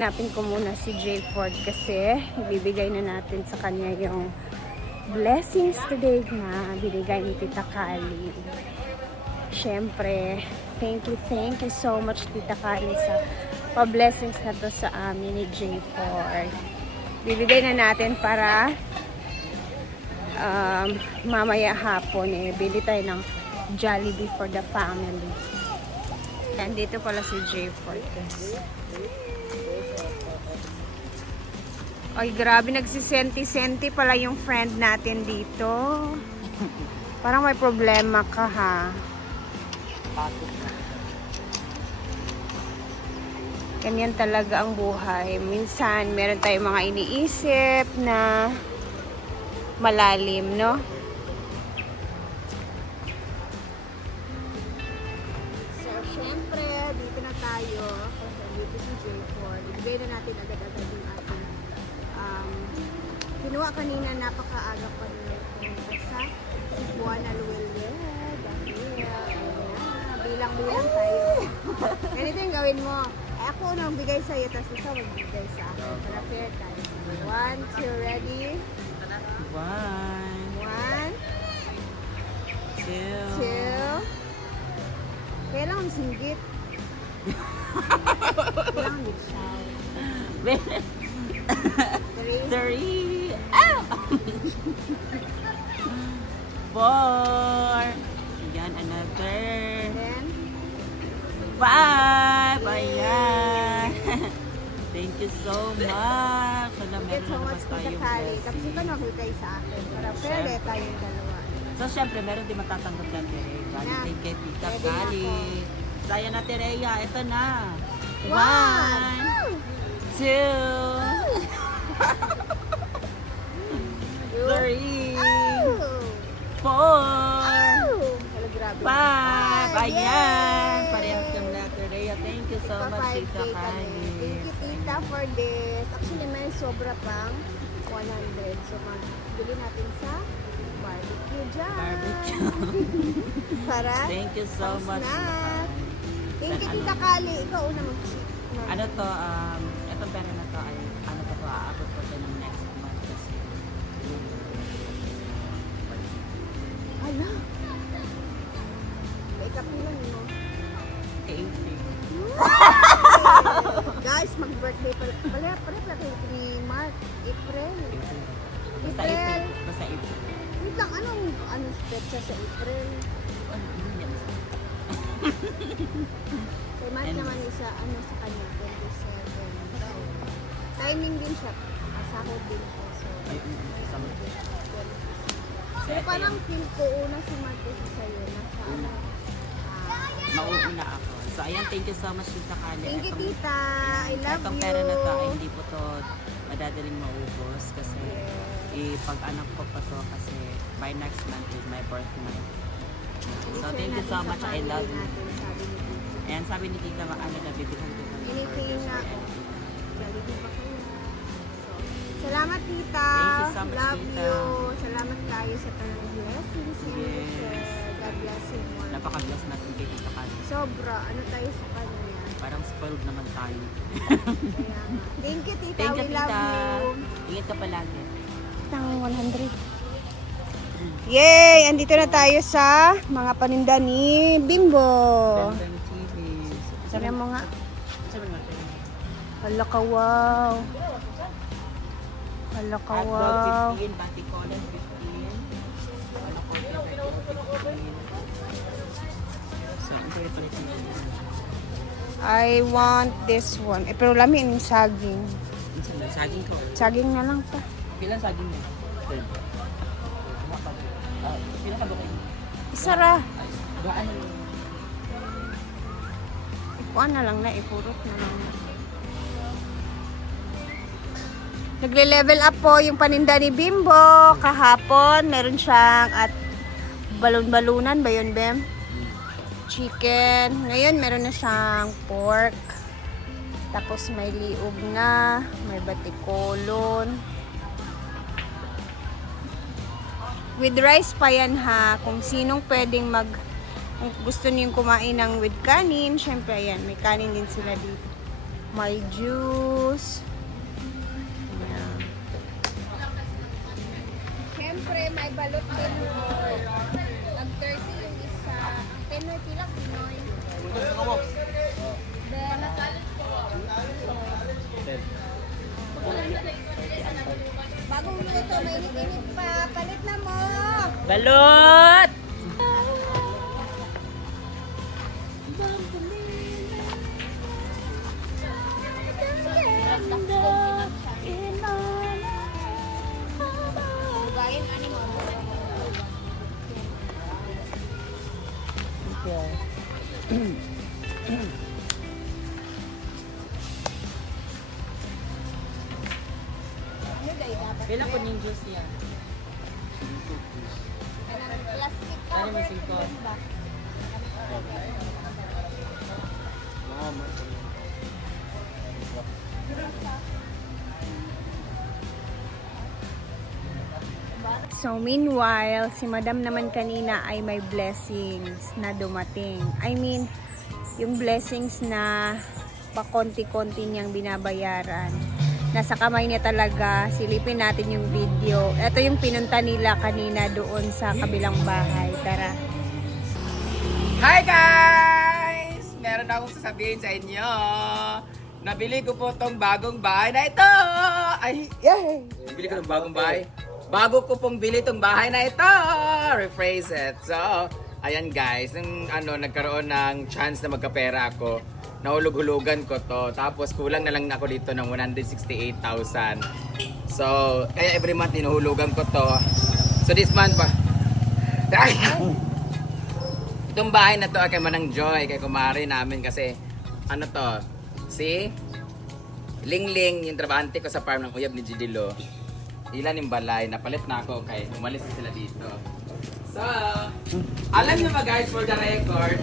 Hanapin ko muna si Jay Ford kasi ibibigay na natin sa kanya yung blessings today na binigay ni Tita Kali. Siyempre, thank you so much Tita Kali sa pa-blessings na to sa amin ni Jay Ford. Bibigay na natin para mamaya hapon bili tayo ng Jollibee for the family. Nandito pala si Jay Ford guys. Ay, grabe, nagsisenti-senti pala yung friend natin dito. Parang may problema ka, ha? Ganyan talaga ang buhay. Minsan, meron tayong mga iniisip na malalim, no? So, syempre, dito na tayo. Dito si J4. Ibigay na natin agad-agad yung ating kinuha kanina, napakaaga pa nila pumunta sa Cebuana Luwelwe. Dahil, bilang-bilang tayo. Ganito yung gawin mo. Ako nang bigay sa'yo, tapos ikaw magbigay sa akin. Para fair tayo. 1, 2, ready? 1, 2. Kailangan singgit. Kailangan bitsyaw. 3. 4. Yan, another. Then, 5. Ayan. Thank you so much. Alam, thank you so meron much naman Tita tayong Kali. Tapos blessing. ito nagbigay sa akin. Para fair tayong dalawa. So, syempre, meron din matatanggap na Tereya. Na. Thank you, Tita Ready na Kali. ako. Saya na, Tereya. Ito na. 1, 2, 3, 4, Hello, grabe. 5. Ayan. Yay! Parehas kami na, Tereya. Thank you so much, Tita Kali. Thank you, Tita, for this. Actually, may sobra pang 100. So, bili natin sa barbecue dyan. Barbecue. Para Thank you so pang much, Tita snack. Kali. Thank you, Then, Tita Kali. Ikaw una mag-cheat. Ano to, itong pera na to ay, ano to, aabot ko din ng next month kasi. Hala. May kapilan mo. Guys, mag-birthday pala. Pala kayo ni Mark. April. Basta April. April. Basta April. Wait lang, anong petsa sa April? Kay Mark And- naman isa, sa kanya, 27. So, timing din siya. Asahod din siya. So, Kasama. 26. So, parang feel ko una si Mark kasi sa'yo. Nasa Mauuna ako. So, ayan, thank you so much, Tita Kali. thank you, Itong- Tita. I love Itong you. pera na to ay hindi po to madadaling maubos kasi ipag-anak ko pa to kasi by next month is my birth month. So, thank you so much. I love you. Ayan, sabi ni Tita, ano na, bibigyan ko ng Anything na Jollibee ba kayo? So, salamat, Tita. Thank you so much, Love Tita. you. Salamat kayo sa tanong blessings. Yes. God bless you more. Napaka-bless natin kay Tita Kali. Sobra. Ano tayo sa kanya? Parang spoiled naman tayo. Kaya nga. Thank you, Tita. Thank you, We love Tita. you. Ingat ka palagi. Tang 100. Yay! Andito na tayo sa mga paninda ni Bimbo. Gandang TV. Sabi mo nga. Sabi nga tayo. Hala ka, wow. Hala ka, Hot dog wow. 15, Batikolan 15. Ano ko, 15. So, ang pwede pala ito. I want this one. Pero lamin yung saging. Saging ko. Saging na lang pa. Kailan saging niya? 12. Kailan ka ba kayo? Isa ra. Gaan na yun. Ikuan na lang na. Ipurot na lang na. Nagle-level up po yung paninda ni Bimbo. Kahapon, meron siyang at balon-balunan ba yun, Bem? Chicken. Ngayon, meron na siyang pork. Tapos may liog na. May batikolon. With rice pa yan ha. Kung sinong pwedeng kung gusto niyong kumain ng with kanin, syempre ayan, may kanin din sila dito. May juice. Ayan. Siyempre, may balot din po. Nag-30 yung isa. Ang Pinoy, pila Pinoy. Then, bagong luto, mainit-init pa. Palit na mo. Balot! Kailan po yung juice niya? Plastic Ano cover. may singko? Diba? So meanwhile, si Madam naman kanina ay may blessings na dumating. I mean, yung blessings na pakonti-konti niyang binabayaran. Nasa kamay niya talaga. Silipin natin yung video. Ito yung pinunta nila kanina doon sa kabilang bahay. Tara. Hi guys! Meron akong sasabihin sa inyo. Nabili ko po tong bagong bahay na ito. Ay, yay! Nabili ko tong bagong bahay. Bago ko pong bili tong bahay na ito. Rephrase it. So, ayan guys, nung nagkaroon ng chance na magkapera ako, nahulog-hulugan ko to. Tapos kulang na lang ako dito ng 168,000. So, kaya every month hinuhulugan ko to. So this month pa. Itong bahay na to ay kay Manang Joy, kay kumari namin kasi ano to, si Lingling, yung trabahante ko sa farm ng uyab ni Gidilo. Ilan yung balay, napalit na ako kay umalis na sila dito. So, alam nyo ba guys, for the record,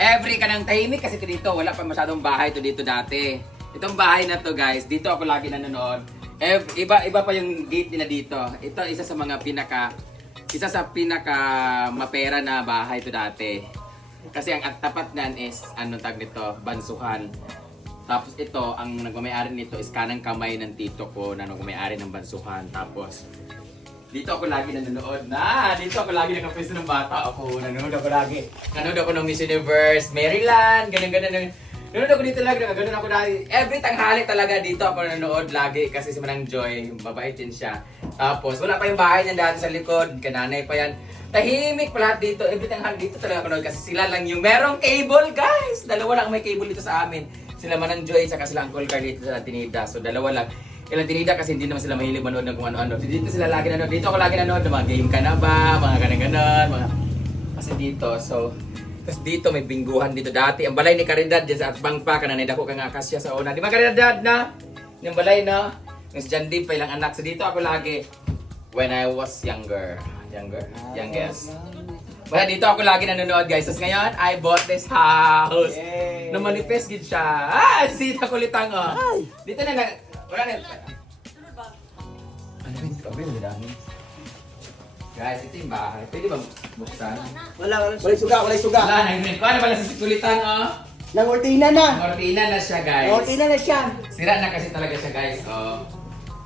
every kanang tahimik kasi dito, wala pa masyadong bahay to dito dati. Itong bahay na to guys, dito ako lagi nanonood. Iba pa yung gate nila dito. Ito isa sa pinaka mapera na bahay to dati. Kasi ang tapat nan is tag nito, Bansuhan. Tapos ito, ang nagmamay-ari nito is kanang kamay ng tito ko na nagmamay-ari ng Bansuhan. Tapos dito ako lagi nanonood na. Dito ako lagi nakapwesto ng bata ako. Nanonood ako lagi. Nanonood ako ng Miss Universe, Maryland, ganun. Nanonood ako dito lagi, ganun ako lagi. Every tanghali talaga dito ako nanonood lagi kasi si Manang Joy, mabait din siya. Tapos wala pa yung bahay niya dati sa likod, kananay pa yan. Tahimik pa lahat dito, every tanghali dito talaga ako nanonood kasi sila lang yung merong cable guys. Dalawa lang may cable dito sa amin. Sila Manang Joy, saka sila Uncle Carlito sa Tinida. So dalawa lang. Ilang tinida kasi hindi naman sila mahilig manood ng kung ano-ano. Dito sila lagi nanood. Dito ako lagi nanood ng mga game ka na ba, mga ganon-ganon, mga... Kasi dito, so... Tapos dito may bingguhan dito dati. Ang balay ni Caridad dyan sa Atbang pa, kananay dako ka nga akasya sa una. Di ba Caridad na? Yung balay no? Yung si John Dave pa ilang anak. So dito ako lagi when I was youngest. Well, dito ako lagi nanonood guys. Tapos ngayon, I bought this house. Na manifest gid siya. Sita kulitang oh. Dito na wala na. Ano rin? Kabe na dami. Guys, ito yung bahay. Pwede ba buksan? Walay suga. Wala na. Ano pala sa sikulitan, oh? Nangortina na. Mortina na siya, guys. Nangortina na siya. Sira na kasi talaga siya, guys. Oh.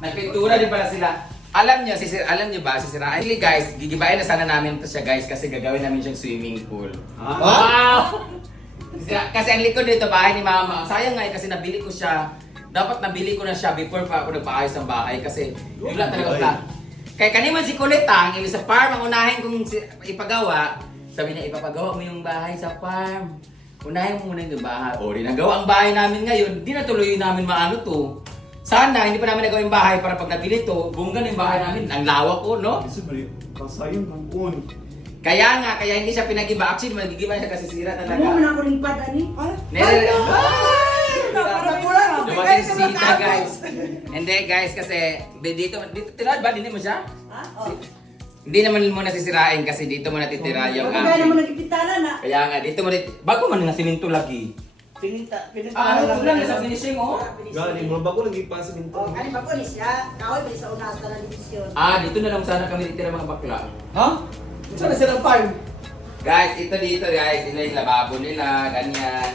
Nagpintura din pala sila. Alam niyo ba, sisira. Actually, guys, gigibayin na sana namin ito siya, guys, kasi gagawin namin siyang swimming pool. Wow! Kasi ang likod dito, bahay ni Mama. Sayang nga kasi nabili ko siya. Dapat nabili ko na siya before pa ako nagpaayos ng bahay kasi bigla talaga wala. Kaya kaniman si Kulitang, yung sa farm, ang unahin kong ipagawa, sabi niya, ipapagawa mo yung bahay sa farm. Unahin mo muna yung bahay. O, rinagawa ang bahay namin ngayon, di natuloy namin maano to. Sana, hindi pa namin nagawa yung bahay para pag nabili to, bunggan yung bahay namin. Ang lawak ko, no? Siyempre, kasayang kampun. Kaya hindi siya pinag-iba. Actually, magigiba siya kasi sira talaga. Ano man ako lipad, ani? Dumating si Sita, guys. Hindi, guys, kasi dito tinawad ba? Hindi mo siya? Hindi naman mo nasisirain kasi dito mo natitira yung Kaya naman nagipitala na. Kaya nga, dito mo bago man nga siminto lagi. Ulan na sa finishing, oh. Galing, mga bago lagi pa sa minto. Ano ba po ni siya? Kahoy ba sa una sa division? Dito na lang sana kami titira mga bakla. Ha? Saan na silang farm? Guys, ito dito guys. Ito yung lababo nila. Ganyan.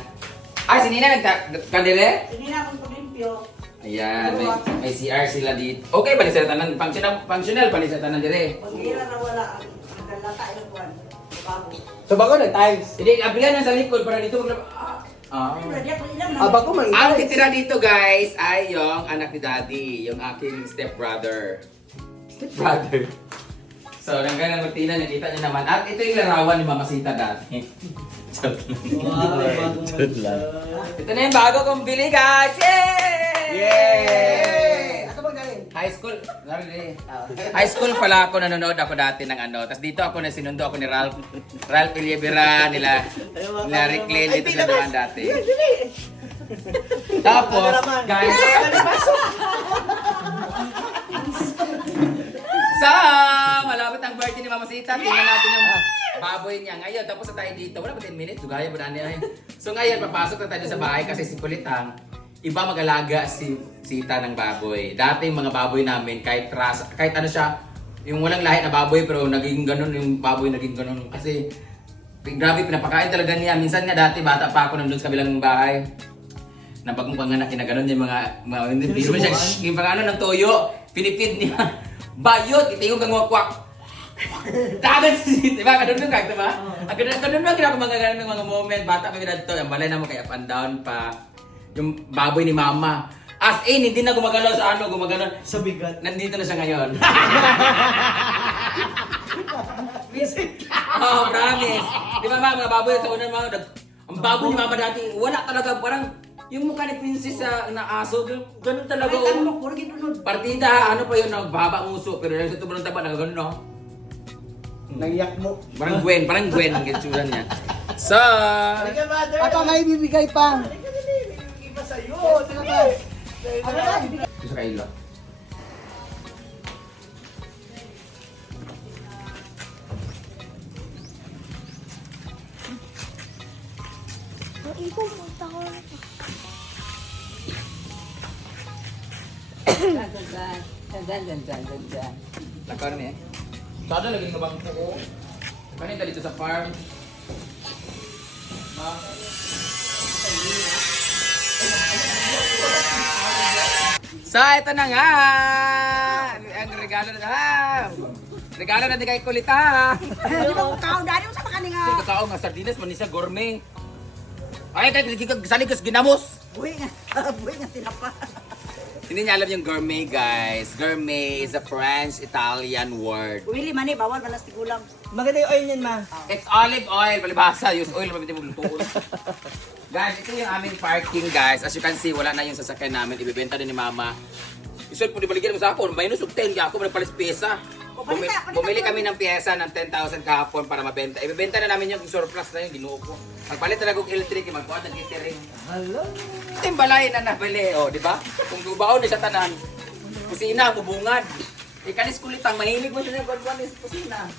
Ay, si Nina nagkandire? Hindi na akong pag-limpyo. Ayan, may CR sila dito. Okay pa ni sa tanan, functional pa ni sa tanan dire. Pag-ira na wala ang naglalata ilang buwan. Bago. So bago na tiles. Hindi, abrihan na sa likod para dito maglaba. Ready ako ilang na. Bago may Ang titira dito guys ay yung anak ni Daddy, yung aking stepbrother. Stepbrother. So, nanggang ng rutina, nakita niyo naman. At ito yung larawan ni Mama Sita dati. Ito na yung bago kong bili guys! Yay! Ano bang galing? High school, high school pala ako, nanonood ako dati ng ano. Tapos dito ako na sinundo ako ni Ralph Illiebera, nila Rick Lane dito sa naman dati. Tapos, guys, so, malapit ang birthday ni Mama Sita. Tingnan natin yung baboy niya ngayon. Tapos na tayo dito. Wala pa 10 minutes. Dugaya ba na. So ngayon, papasok na tayo sa bahay kasi si Kulitang, iba mag-alaga si Sita ng baboy. Dati yung mga baboy namin, kahit ano siya, yung walang lahi na baboy, pero naging ganun yung baboy, naging ganun. Kasi, grabe, pinapakain talaga niya. Minsan nga dati, bata pa ako nandun sa kabilang bahay. Na bagong panganak, kinaganon yung hindi mo siya, yung pangano ng toyo, pinipid niya. Bayot, ito yung gangwakwak. Tagan si diba? Ganun yung kag, diba? Ganun yung kinapamagalan ng mga moment. Bata kami na dito, yung balay naman kaya up and down pa. Yung baboy ni Mama. As in, hindi na gumagalaw sa ano, gumagalaw. Sa bigat. Nandito na siya ngayon. Oh, promise. Di ba mga baboy sa unang mga, ang baboy ni Mama dati, wala talaga, parang, yung mukha ni Princess na aso, ganun talaga. Ay, tanong mo, puro ginunod. Partida, ano pa yun, nagbaba ang uso, pero sa tubo ng taba, nagagano, no? Nangyak mo. Parang Gwen ang gitsura niya. So, At may bibigay pa. Iba sa'yo. ito sa kailo. Lakar niya. Sada lagi ng bangko ko. Kanina dito sa farm. So, ito na nga! Ang regalo na regalo na di kay Kulita! Di ba kao dali mo sa makaning nga. Ito kakao nga sardinas, manisa gourmet. Ay, kaya saligos ginamos! Buhay nga tinapa. Hindi niya alam yung gourmet, guys. Gourmet is a French-Italian word. Willy mani, bawal balas tigulang. Maganda yung oil niyan, ma. It's olive oil, palibasa. Use oil, mabiti mo lutuon. Guys, ito yung aming parking, guys. As you can see, wala na yung sasakyan namin. Ibibenta din ni Mama. Isol po, di baligyan mo sa ako. Minus of 10, kaya ako nagpalis pyesa. Bumili kami ng pyesa ng 10,000 kahapon para mabenta. Ibibenta na namin yung surplus na yung ginuo ko. Magpalit na kong electric, magkuha ng catering. Hello. Ito yung balay na nabili, oh, di ba? Kung gubaon na sa tanan, kusina, bubungad. Ikalis kulitang, mahilig mo siya ng kusina.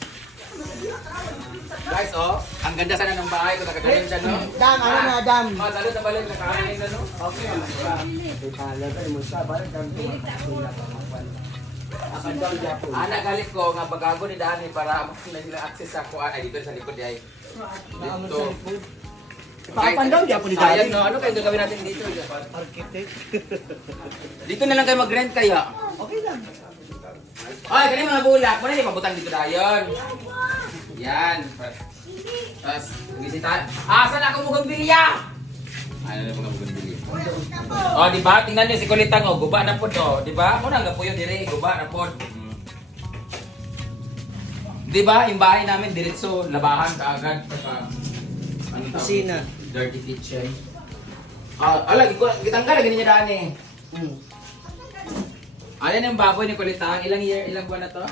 Guys, oh, ang ganda sana ng bahay kung nakagaling siya, no? Dam, ano na, dam. Salud na balik, nakakain na, no? Okay, talaga mo sa balik kang Anak galit ko nga bagago ni Dani para nila access sa kuan ay dito sa likod ay. Dito. Papandaw di ako ni Sayang Daddy. no, ano kayong gagawin natin dito? Architect. Dito na lang kayo mag-rent kaya. Okay lang. Ay, kani mga bulak, mo na ni pabutang dito dayon. Yan. Tapos, bisita. Saan ako mukhang bilya? Ano na mga mukhang bilya? Oh, di ba? Tingnan niyo si Kulitang, oh, guba na pod, oh, di ba? Mo nang gapuyo dire, guba na pod. Di ba? Yung bahay namin diretso labahan kaagad sa ano tawag? Kusina. Dirty kitchen. Ala, gitanggal gani niya daan eh. Ayan yung baboy ni Kulitang. Ilang buwan na to?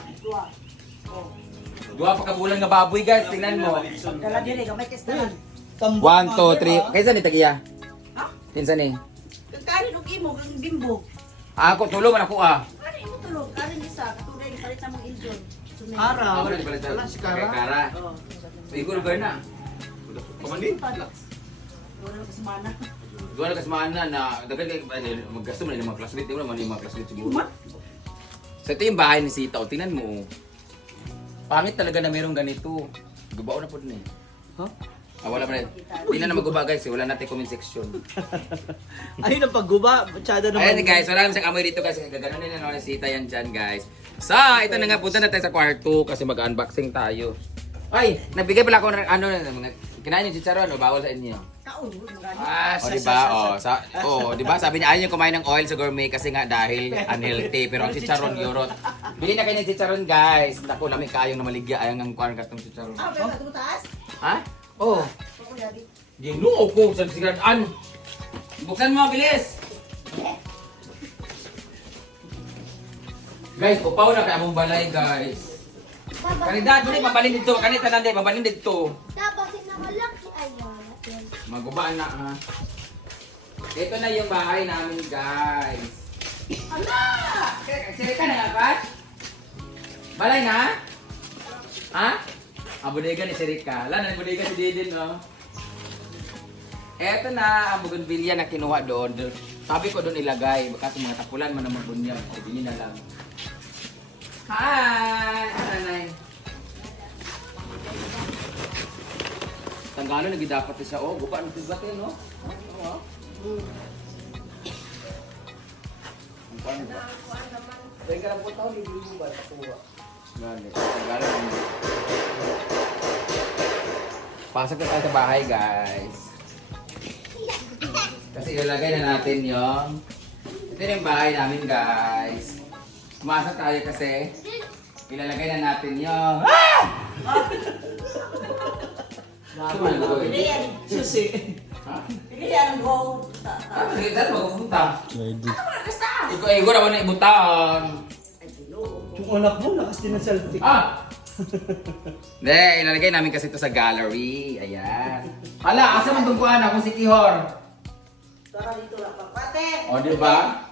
Dua pa kabulan nga baboy, guys. Tingnan mo. Dala dire, gamay testalan. 1, 2, 3. Kaysa ni Tagiya? Ha? Kinsa ni? Kani og imo ang bimbo. Ako, tulo man ako ah. Kani mo tulog, kani isa, katulad ni palit sa mong iljon. Ara. Ako na pala Wala si Kara. Kara. Oh. Ikaw lugar na. Kumandin. Wala ka semana. Doon na kasmaan na dapat kayo maggasto mo na yung mga classmate. Di mo naman yung mga classmate siguro. So ito yung bahay ni Sita. O, tingnan mo. Pangit talaga na mayroong ganito. Gubaw na po din eh. Huh? Wala pa rin. Hindi na maguba guys, wala natin comment section. Ayun ang pagguba. Masyado naman. Ayan guys, wala naman siyang amoy dito kasi gaganon nila na sita yan dyan guys. So, ito na nga, punta na tayo sa kwarto kasi mag-unboxing tayo. Ay, nagbigay pala ako ng kinain yung chicharon, bawal sa inyo. O diba, diba, sabi niya ayaw niya kumain ng oil sa gourmet kasi nga dahil unhealthy, pero ang chicharon yurot. Bili na kayo ng chicharon guys. Naku, lamig kayong na maligya, ayaw ng kuhan katong chicharon. Pero taas? Ha? Oh. Ginoo ko sa sigaran. Buksan mo, bilis! Guys, upaw na kaya mong balay, guys. Kanida, dili mabalin dito. Kanita nande, mabalin dito. Dapat na malaki ayun. Magubaan na, ha? Ito na yung bahay namin, guys. Ala! Sige ka na nga, Pat? Balay na? Ha? Ang bodega ni Sirika. Ala, ang bodega si Didin, no? Eto na, ang bougainvillea na kinuha doon. Sabi ko doon ilagay. Baka sa mga tapulan man ang mabunyag. Sige na lang. Hi! Nanay. Tanggalo, nagidapat siya. Oh, gupa ang tibatin, no? Oh. Ang paano ba? Kaya ka lang po tao, hindi mo ba? Takuha. Gani. Tanggalo. Pasok na tayo sa bahay, guys. Kasi ilalagay na natin yung... Ito na yung bahay namin, guys. Pumasok tayo kasi ilalagay na natin yung... Pili yan. Susi. Ha? Pili yan ang go. Sige, saan magpupunta? Ready. Ikaw naman na ibutan. Yung anak mo, lakas din ng selfie. Hindi, ilalagay namin kasi ito sa gallery. Ayan. Hala, asa man tungkuan ako si Tihor? Tara dito lang. Pate! O, di ba?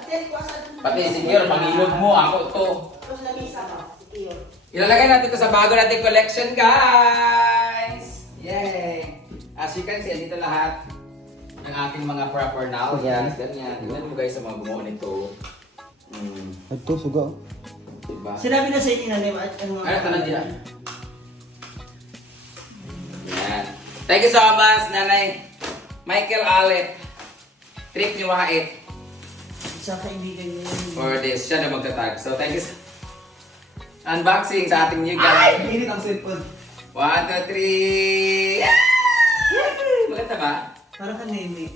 Ate, kuwasan. Pati si Tihor, pangilog mo. Ako to. Tapos na misa mo. Iyo. Ilalagay natin ito sa bago nating collection, guys! Yay! As you can see, andito lahat ng aking mga paraphernalia. Ganyan. Tingnan mo guys sa mga gumawa nito. Ito, suga. Diba? Sinabi na sa itinanim at ano Ano tanan dila? Yan. Thank you so much, Nanay Michael Alet. Trip ni Wahait Sa kaibigan niya yun. for this. Siya na magtatag. So, thank you unboxing sa ating new Ay! guy. Init ang cellphone. 1, 2, 3. Maganda ba? Parang kanini.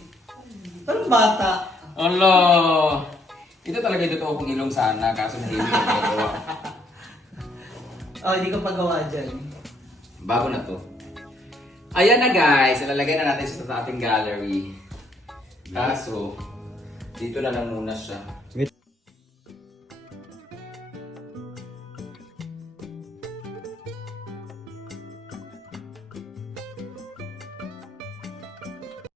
Parang bata. Allah! Ito talaga yung totoo kong ilong sana, kaso nahimik ako. Oh, hindi ko pagawa dyan. Bago na to. Ayan na guys, ilalagay na natin siya sa ating gallery. Kaso, dito na lang muna siya.